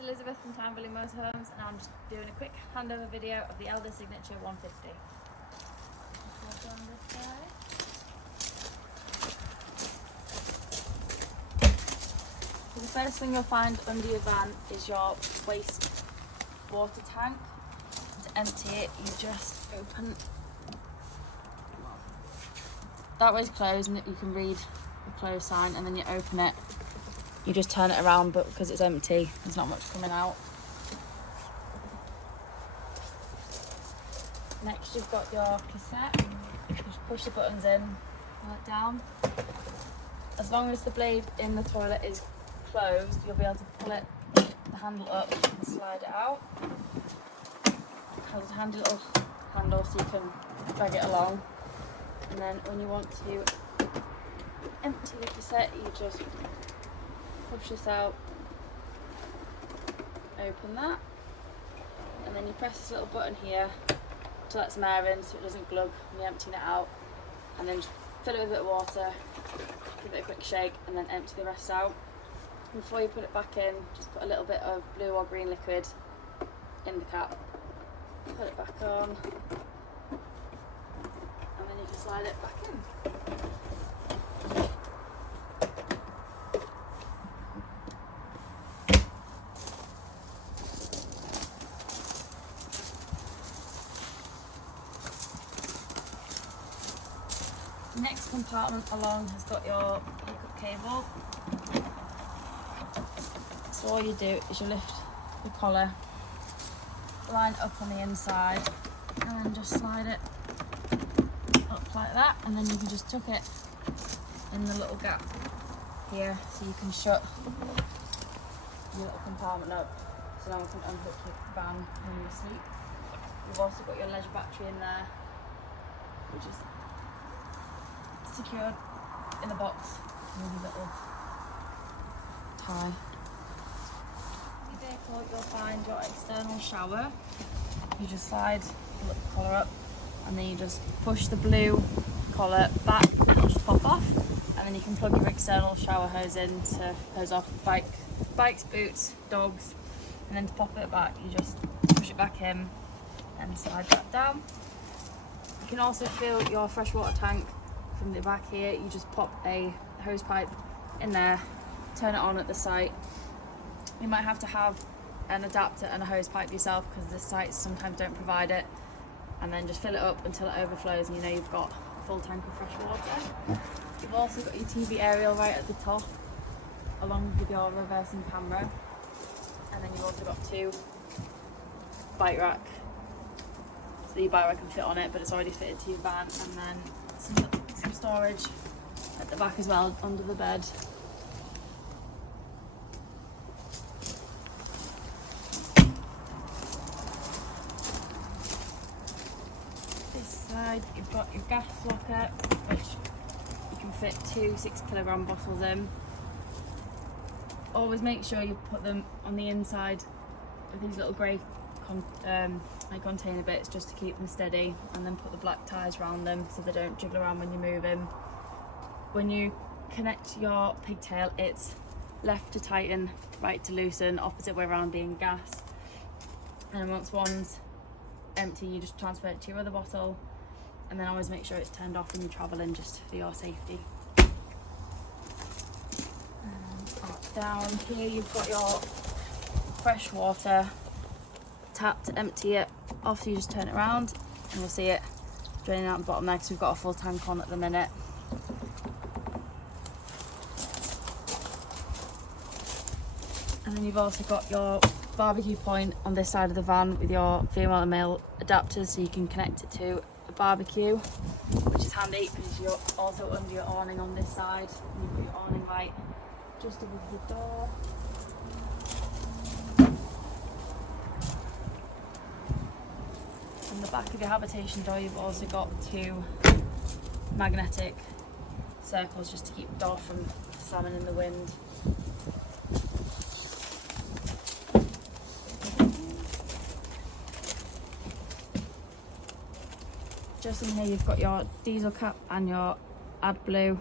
it's Elizabeth from Town Valley Motorhomes, and I'm just doing a quick handover video of the Elddis Signature 150. So the first thing you'll find under your van is your waste water tank. To empty it, you just open. That way's closed, and you can read the close sign, and then you open it. You just turn it around, but because it's empty, there's not much coming out. Next, you've got your cassette. Just push the buttons in, pull it down. As long as the blade in the toilet is closed, you'll be able to pull it, the handle up and slide it out. It has a handy little handle so you can drag it along. And then when you want to empty the cassette, you just push this out, open that, and then you press this little button here to let some air in so it doesn't glug when you're emptying it out, and then just fill it with a bit of water, give it a quick shake, and then empty the rest out. Before you put it back in, just put a little bit of blue or green liquid in the cap, put it back on, and then you can slide it back in. The next compartment along has got your hookup cable. So all you do is you lift the collar, line it up on the inside, and then just slide it up like that, and then you can just tuck it in the little gap here so you can shut your little compartment up, so now you can unhook your van when you're asleep. You've also got your leisure battery in there, which is secured in the box with a little tie. In the vehicle, you'll find your external shower. You just slide the collar up, and then you just push the blue collar back, and it'll just pop off, and then you can plug your external shower hose in to hose off bikes, boots, dogs, and then to pop it back, you just push it back in and slide that down. You can also fill your freshwater tank from the back here. You just pop a hose pipe in there, turn it on at the site. You might have to have an adapter and a hose pipe yourself because the sites sometimes don't provide it, and then just fill it up until it overflows and you know you've got a full tank of fresh water. You've also got your TV aerial right at the top along with your reversing camera, and then you've also got two bike rack. So your bike rack can fit on it, but it's already fitted to your van, and then some storage at the back as well under the bed. This side you've got your gas locker, which you can fit 2 6-kilogram bottles in. Always make sure you put them on the inside with these little grey container bits just to keep them steady, and then put the black ties around them so they don't jiggle around when you're moving. When you connect your pigtail, it's left to tighten, right to loosen, opposite way around being gas. And once one's empty, you just transfer it to your other bottle, and then always make sure it's turned off when you're travelling, just for your safety. Down here you've got your fresh water tap to empty it off, so you just turn it around and you'll see it draining out the bottom there because we've got a full tank on at the minute. And then you've also got your barbecue point on this side of the van with your female and male adapters, so you can connect it to a barbecue, which is handy because you're also under your awning on this side, and you've got your awning light just above the door. On the back of your habitation door, you've also got 2 magnetic circles just to keep the door from slamming in the wind. Just in here you've got your diesel cap and your AdBlue.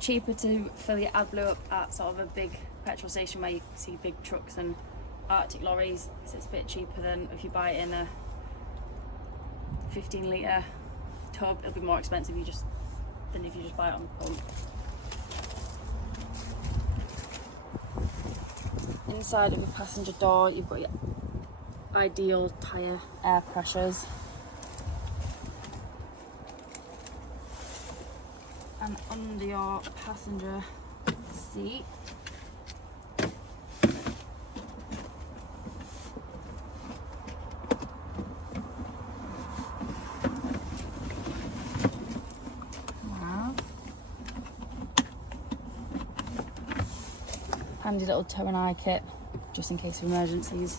Cheaper to fill your AdBlue up at sort of a big petrol station where you see big trucks and Arctic lorries, so it's a bit cheaper than if you buy it in a 15 litre tub. It'll be more expensive than if you just buy it on the pump. Inside of your passenger door, you've got your ideal tyre air pressures. And under your passenger seat, handy little tow and eye kit just in case of emergencies.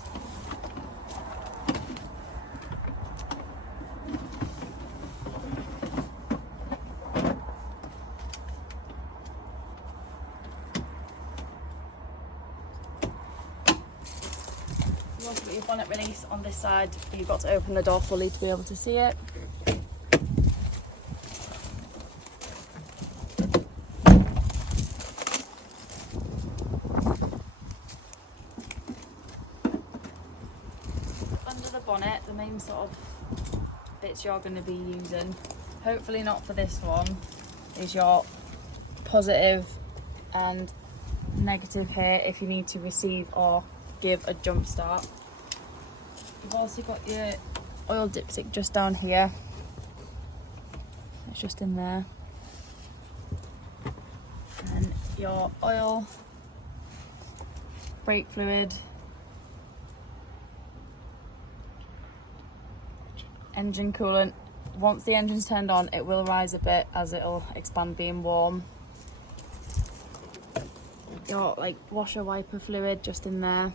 You've also got your bonnet release on this side, but you've got to open the door fully to be able to see it. Bonnet, the main sort of bits you're going to be using, hopefully not for this one, is your positive and negative here if you need to receive or give a jump start. You've also got your oil dipstick just down here, it's just in there, and your oil, brake fluid, engine coolant. Once the engine's turned on, it will rise a bit as it'll expand being warm. Your like washer wiper fluid just in there.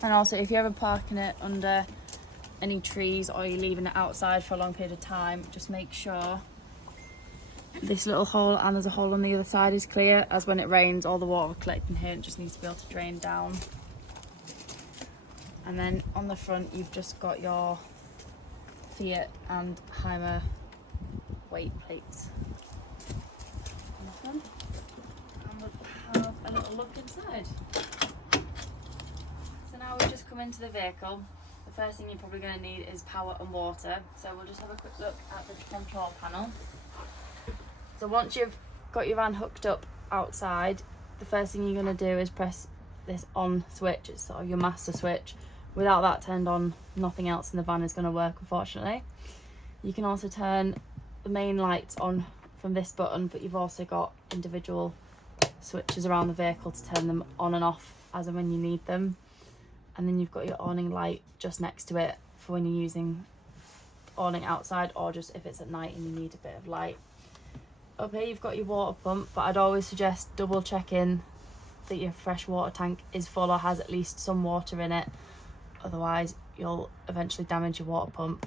And also if you're ever parking it under any trees or you're leaving it outside for a long period of time, just make sure this little hole and there's a hole on the other side is clear, as when it rains all the water will collect in here and just needs to be able to drain down. And then on the front you've just got your Fiat and Heimer weight plates on this one, and we'll have a little look inside. So now we've just come into the vehicle. The first thing you're probably going to need is power and water, so we'll just have a quick look at the control panel. So once you've got your van hooked up outside, the first thing you're going to do is press this on switch. It's sort of your master switch. Without that turned on, nothing else in the van is going to work, unfortunately. You can also turn the main lights on from this button, but you've also got individual switches around the vehicle to turn them on and off as and when you need them. And then you've got your awning light just next to it for when you're using the awning outside, or just if it's at night and you need a bit of light. Up here you've got your water pump, but I'd always suggest double checking that your fresh water tank is full or has at least some water in it. Otherwise you'll eventually damage your water pump.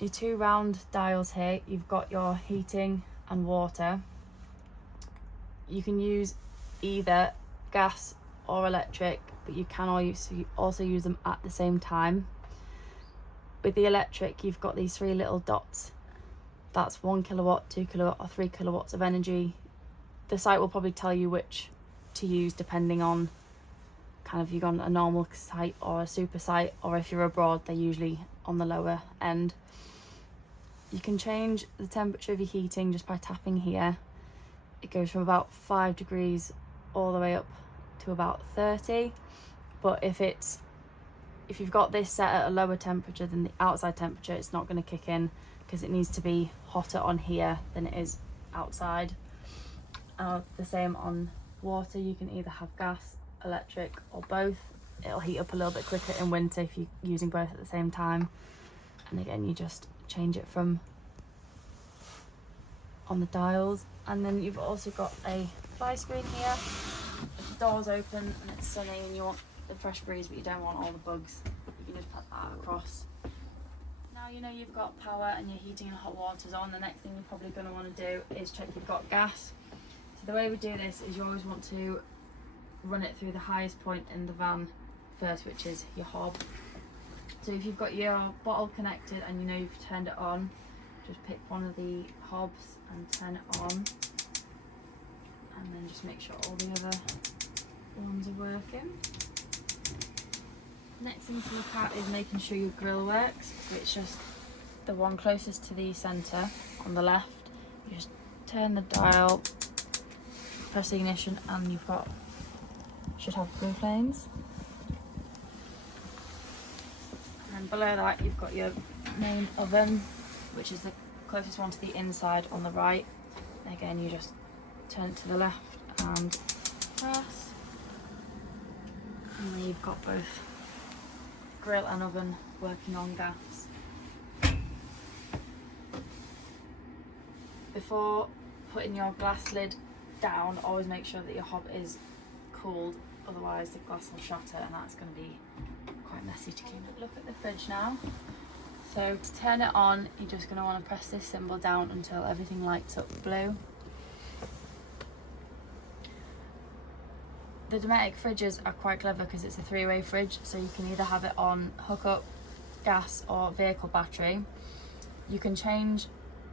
Your two round dials here, you've got your heating and water. You can use either gas or electric, but you can also use them at the same time. With the electric, you've got these three little dots. That's 1 kilowatt, 2 kilowatt or 3 kilowatts of energy. The site will probably tell you which to use depending on kind of you've got a normal site or a super site, or if you're abroad they're usually on the lower end. You can change the temperature of your heating just by tapping here. It goes from about 5 degrees all the way up to about 30, but if you've got this set at a lower temperature than the outside temperature, it's not going to kick in because it needs to be hotter on here than it is outside. The same on water, you can either have gas, electric or both. It'll heat up a little bit quicker in winter if you're using both at the same time. And again, you just change it from on the dials. And then you've also got a fly screen here. If the door's open and it's sunny and you want the fresh breeze but you don't want all the bugs, you can just put that across. Now you know you've got power and your heating and hot water's on. The next thing you're probably going to want to do is check you've got gas. So the way we do this is you always want to run it through the highest point in the van first, which is your hob. So if you've got your bottle connected and you know you've turned it on, just pick one of the hobs and turn it on, and then just make sure all the other ones are working. Next thing to look at is making sure your grill works. So it's just the one closest to the centre on the left. You just turn the dial, press the ignition, and you've got, should have blue flames. And then below that you've got your main oven, which is the closest one to the inside on the right. And again, you just turn it to the left and press. And then you've got both grill and oven working on gas. Before putting your glass lid down, always make sure that your hob is cooled, otherwise the glass will shatter and that's going to be quite messy to clean up. Look at the fridge now. So to turn it on, you're just going to want to press this symbol down until everything lights up blue. The Dometic fridges are quite clever because it's a three-way fridge, so you can either have it on hookup, gas or vehicle battery. You can change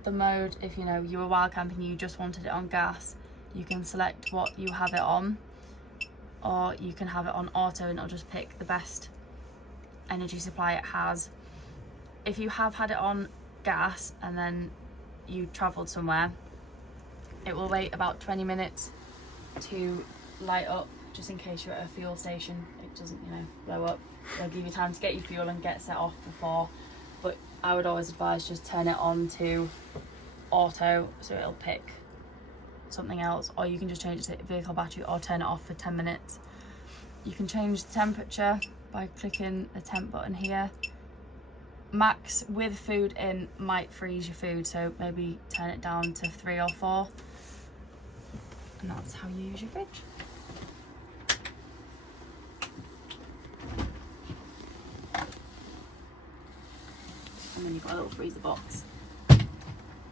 the mode if you know you were wild camping and you just wanted it on gas. You can select what you have it on, or you can have it on auto and it'll just pick the best energy supply it has. If you have had it on gas and then you travelled somewhere, it will wait about 20 minutes to light up, just in case you're at a fuel station. It doesn't, you know, blow up. It'll give you time to get your fuel and get set off before, but I would always advise just turn it on to auto so it'll pick something else, or you can just change it to vehicle battery or turn it off for 10 minutes. You can change the temperature by clicking the temp button here. Max with food in might freeze your food, so maybe turn it down to 3 or 4, and that's how you use your fridge. And then you've got a little freezer box on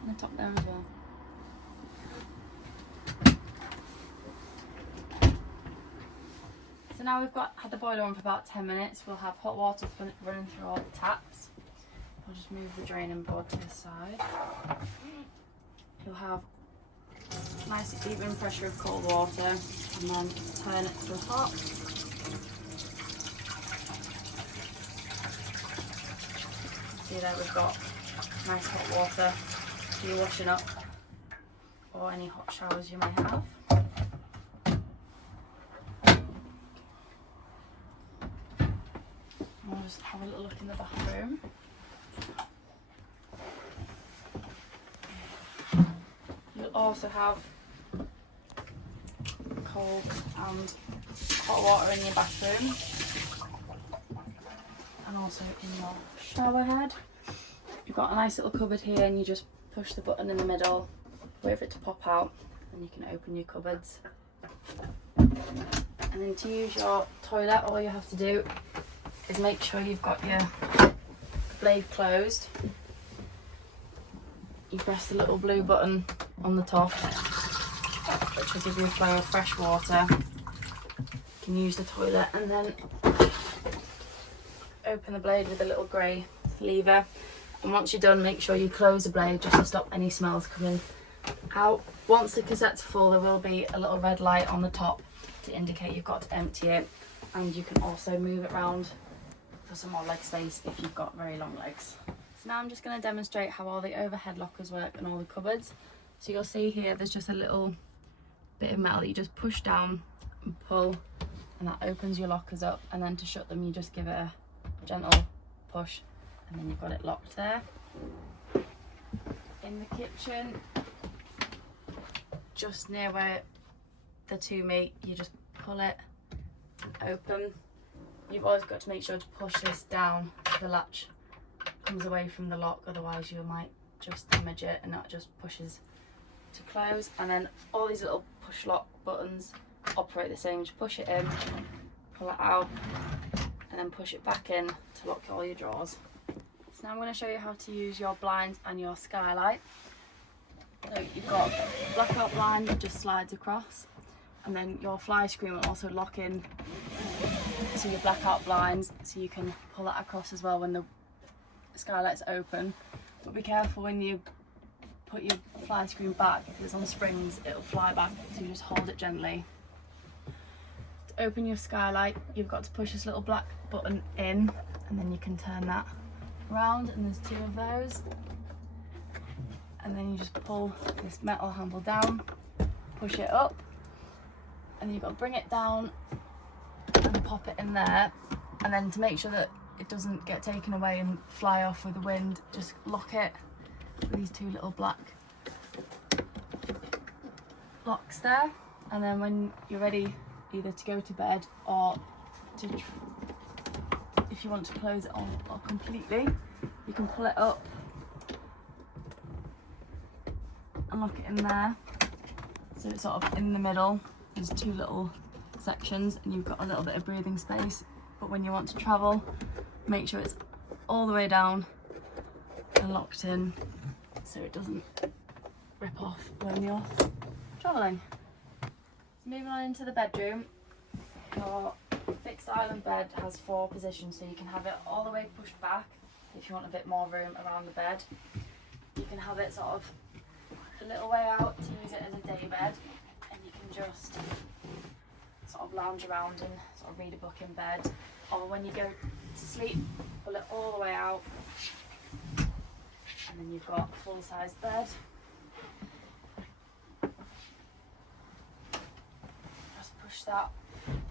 the top there as well. So now we've had the boiler on for about 10 minutes. We'll have hot water running through all the taps. I'll just move the draining board to the side. You'll have nice even pressure of cold water, and then turn it to the top. See there, we've got nice hot water for your washing up or any hot showers you might have. We'll just have a little look in the bathroom. You'll also have cold and hot water in your bathroom, and also in your shower head. You've got a nice little cupboard here, and you just push the button in the middle, wait for it to pop out, and you can open your cupboards. And then to use your toilet, all you have to do is make sure you've got your blade closed. You press the little blue button on the top, which will give you a flow of fresh water. You can use the toilet, and then open the blade with a little grey lever. And once you're done, make sure you close the blade just to stop any smells coming out. Once the cassette's full, there will be a little red light on the top to indicate you've got to empty it, and you can also move it around for some more leg space if you've got very long legs. So now I'm just going to demonstrate how all the overhead lockers work and all the cupboards. So you'll see here there's just a little bit of metal that you just push down and pull, and that opens your lockers up, and then to shut them you just give it a gentle push, and then you've got it locked there. In the kitchen, just near where the two meet, you just pull it and open. You've always got to make sure to push this down so the latch comes away from the lock, otherwise you might just damage it, and that just pushes to close. And then all these little push lock buttons operate the same. Just push it in, pull it out, and then push it back in to lock all your drawers. So now I'm going to show you how to use your blinds and your skylight. So you've got a blackout blind that just slides across, and then your fly screen will also lock in to your blackout blinds, so you can pull that across as well when the skylight's open. But be careful when you put your fly screen back, if it's on springs, it'll fly back, so you just hold it gently. To open your skylight, you've got to push this little black button in, and then you can turn that round, and there's 2 of those. And then you just pull this metal handle down, push it up, and you've got to bring it down and pop it in there. And then to make sure that it doesn't get taken away and fly off with the wind, just lock it with these 2 little black locks there. And then when you're ready either to go to bed or to if you want to close it on or completely, you can pull it up and lock it in there, so it's sort of in the middle. There's 2 little sections and you've got a little bit of breathing space. But when you want to travel, make sure it's all the way down and locked in so it doesn't rip off when you're travelling. So moving on into the bedroom, your fixed island bed has 4 positions, so you can have it all the way pushed back if you want a bit more room around the bed. You can have it sort of a little way out to use it as a day bed, and you can just sort of lounge around and sort of read a book in bed, or when you go to sleep, pull it all the way out, and then you've got a full-size bed. Just push that,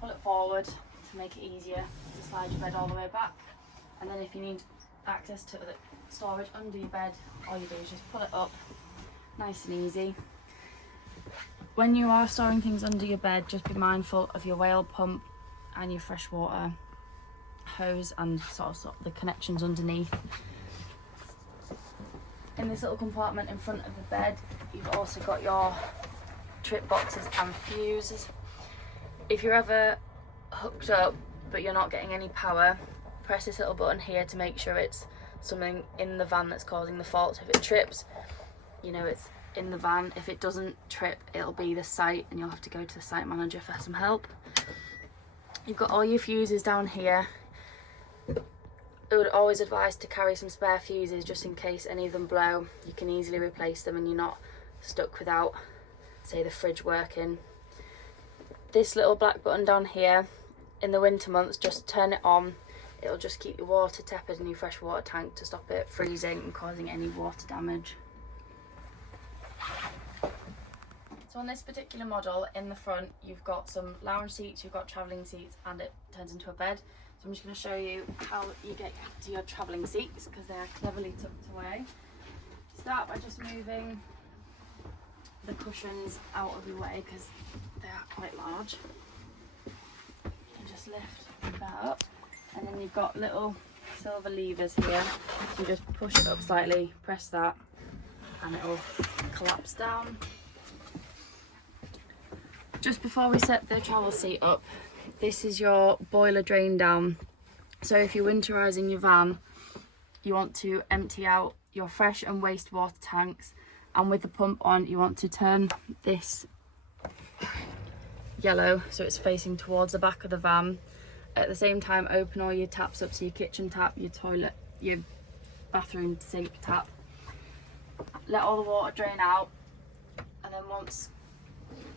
pull it forward to make it easier to slide your bed all the way back, and then if you need access to the storage under your bed, all you do is just pull it up, nice and easy. When you are storing things under your bed, just be mindful of your whale pump and your freshwater hose and sort of the connections underneath. In this little compartment in front of the bed, you've also got your trip boxes and fuses. If you're ever hooked up but you're not getting any power, press this little button here to make sure it's something in the van that's causing the fault. So if it trips, you know it's in the van. If it doesn't trip, it'll be the site and you'll have to go to the site manager for some help. You've got all your fuses down here. I would always advise to carry some spare fuses just in case any of them blow. You can easily replace them and you're not stuck without, say, the fridge working. This little black button down here, in the winter months, just turn it on. It'll just keep your water tepid in your freshwater tank to stop it freezing and causing any water damage. So on this particular model, in the front, you've got some lounge seats, you've got travelling seats, and it turns into a bed. So I'm just going to show you how you get to your travelling seats, because they are cleverly tucked away. Start by just moving the cushions out of your way, because they are quite large. And just lift that up, and then you've got little silver levers here. You just push it up slightly, press that, and it will collapse down. Just before we set the travel seat up, this is your boiler drain down. So if you're winterising your van, you want to empty out your fresh and wastewater tanks, and with the pump on, you want to turn this yellow so it's facing towards the back of the van. At the same time, open all your taps up, so your kitchen tap, your toilet, your bathroom sink tap. Let all the water drain out, and then once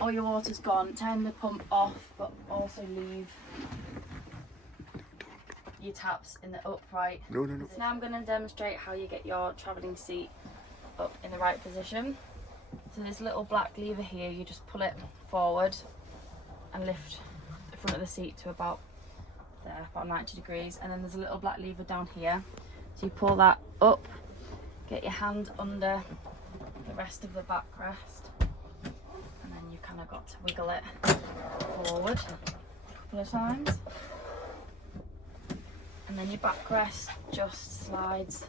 all your water's gone, turn the pump off, but also leave your taps in the upright. No. So now I'm going to demonstrate how you get your travelling seat up in the right position. So this little black lever here, you just pull it forward and lift the front of the seat to about there, about 90 degrees, and then there's a little black lever down here. So you pull that up, get your hand under the rest of the backrest, and then you've kind of got to wiggle it forward a couple of times, and then your backrest just slides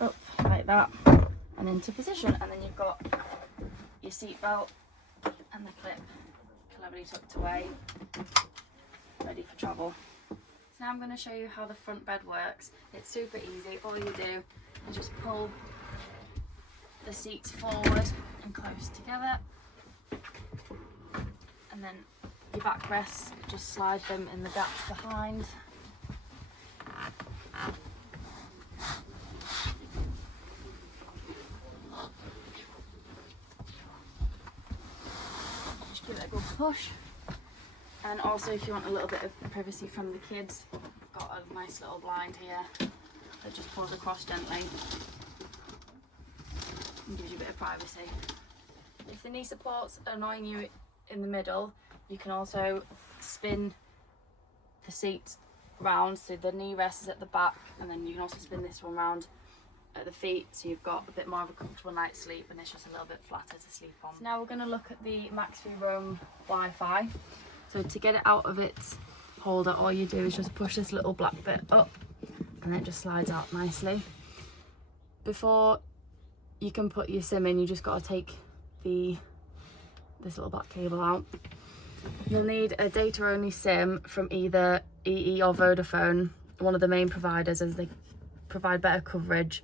up like that and into position, and then you've got your seat belt and the clip cleverly tucked away, ready for travel. So now I'm going to show you how the front bed works. It's super easy. All you do is just pull the seats forward and close together, and then your backrests, just slide them in the gaps behind. a good push. And also if you want a little bit of privacy from the kids, I've got a nice little blind here that just pulls across gently and gives you a bit of privacy. If the knee supports are annoying you in the middle, you can also spin the seat round so the knee rest is at the back, and then you can also spin this one round at the feet so you've got a bit more of a comfortable night's sleep and it's just a little bit flatter to sleep on. So now we're going to look at the Maxi Roam Wi-Fi. So to get it out of its holder, all you do is just push this little black bit up and it just slides out nicely. Before you can put your SIM in, you just got to take this little black cable out. You'll need a data only SIM from either EE or Vodafone, one of the main providers, as they provide better coverage.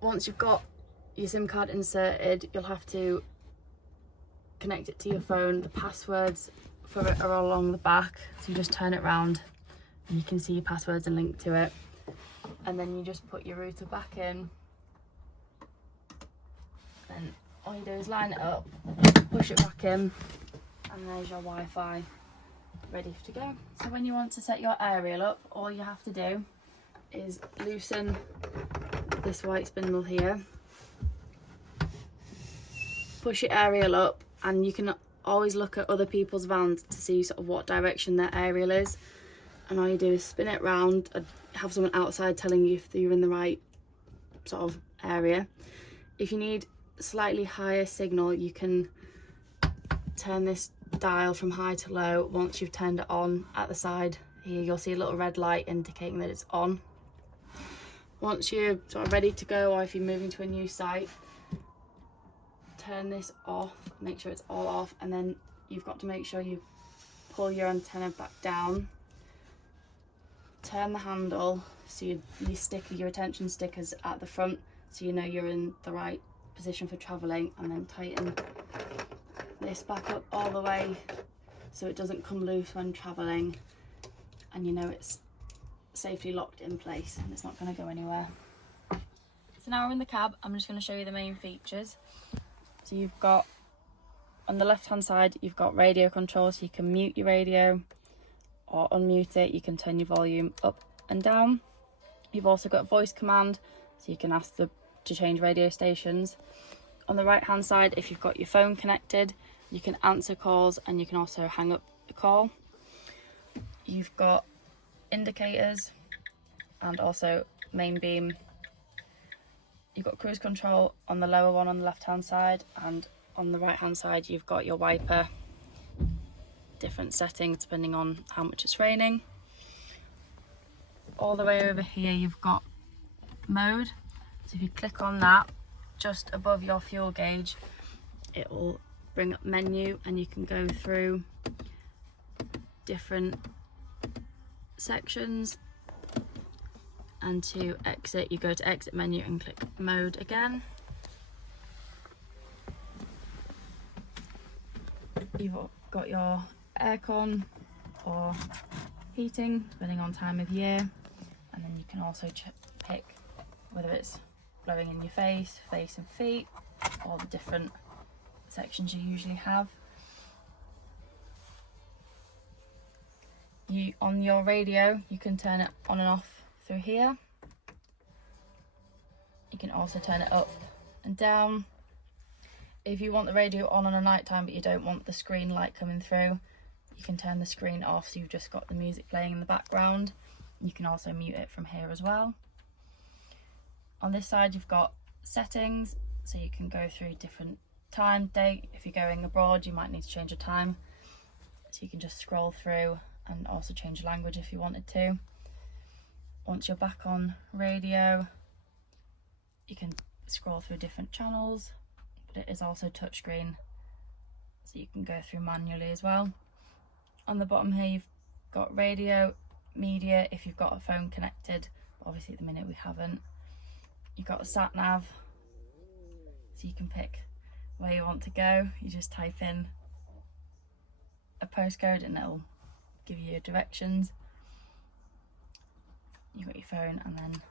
Once you've got your SIM card inserted, you'll have to connect it to your phone. The passwords for it are all along the back, so you just turn it round and you can see your passwords and link to it, and then you just put your router back in, and all you do is line it up, push it back in, and there's your Wi-Fi ready to go. So when you want to set your aerial up, all you have to do is loosen this white spindle here, push your aerial up, and you can always look at other people's vans to see sort of what direction their aerial is, and all you do is spin it round and have someone outside telling you if you're in the right sort of area. If you need slightly higher signal, you can turn this dial from high to low. Once you've turned it on, at the side here you'll see a little red light indicating that it's on. Once you're sort of ready to go, or if you're moving to a new site, turn this off, make sure it's all off, and then you've got to make sure you pull your antenna back down, turn the handle so your attention sticker's at the front so you know you're in the right position for travelling, and then tighten this back up all the way so it doesn't come loose when travelling, and you know it's safely locked in place and it's not going to go anywhere. So now we're in the cab, I'm just going to show you the main features. So you've got, on the left hand side, you've got radio control, so you can mute your radio or unmute it. You can turn your volume up and down. You've also got voice command, so you can ask to change radio stations. On the right hand side, if you've got your phone connected, you can answer calls and you can also hang up the call. You've got indicators and also main beam. You've got cruise control on the lower one on the left hand side, and on the right hand side you've got your wiper, different settings depending on how much it's raining. All the way over here you've got mode, so if you click on that, just above your fuel gauge it will bring up menu and you can go through different sections, and to exit you go to exit menu and click mode again. You've got your aircon or heating depending on time of year, and then you can also pick whether it's blowing in your face and feet, all the different sections you usually have. On your radio you can turn it on and off through here. You can also turn it up and down. If you want the radio on a night time but you don't want the screen light coming through, you can turn the screen off so you've just got the music playing in the background. You can also mute it from here as well. On this side you've got settings, so you can go through different time, date. If you're going abroad you might need to change a time, so you can just scroll through and also change language if you wanted to. Once you're back on radio you can scroll through different channels, but it is also touchscreen so you can go through manually as well. On the bottom here you've got radio, media if you've got a phone connected, but obviously at the minute we haven't. You've got a sat nav, so you can pick where you want to go. You just type in a postcode and it'll give you your directions. You've got your phone, and then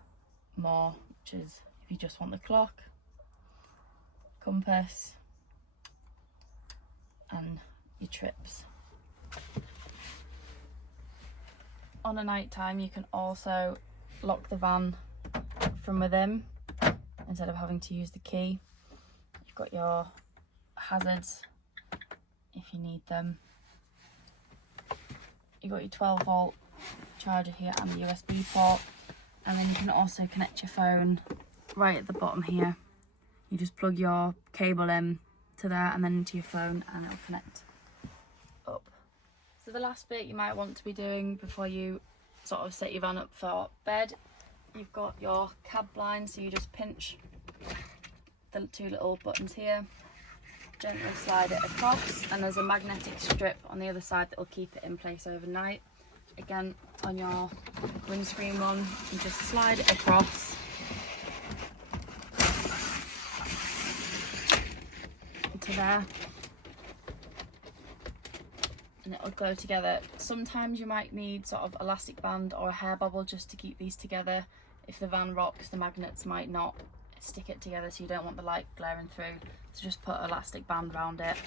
more, which is if you just want the clock, compass, and your trips. On a night time, you can also lock the van from within instead of having to use the key. You've got your hazards if you need them. You've got your 12-volt charger here and the USB port, and then you can also connect your phone right at the bottom here. You just plug your cable in to there and then into your phone, and it'll connect up. So the last bit you might want to be doing before you sort of set your van up for bed, you've got your cab blind, so you just pinch the two little buttons here, gently slide it across, and there's a magnetic strip on the other side that will keep it in place overnight. Again, on your windscreen one, you just slide it across to there, and it'll go together. Sometimes you might need sort of elastic band or a hair bubble just to keep these together. If the van rocks, the magnets might not stick it together, so you don't want the light glaring through, so just put elastic band around it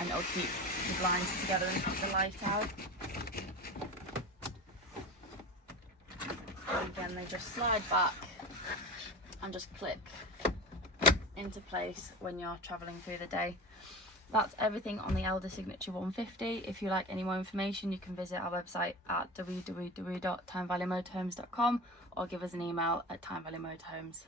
and it'll keep the blinds together and keep the light out. And again, they just slide back and just click into place when you're travelling through the day. That's everything on the Elddis Signature 150. If you like any more information, you can visit our website at www.timevalleymotorhomes.com or give us an email at timevalleymotorhomes.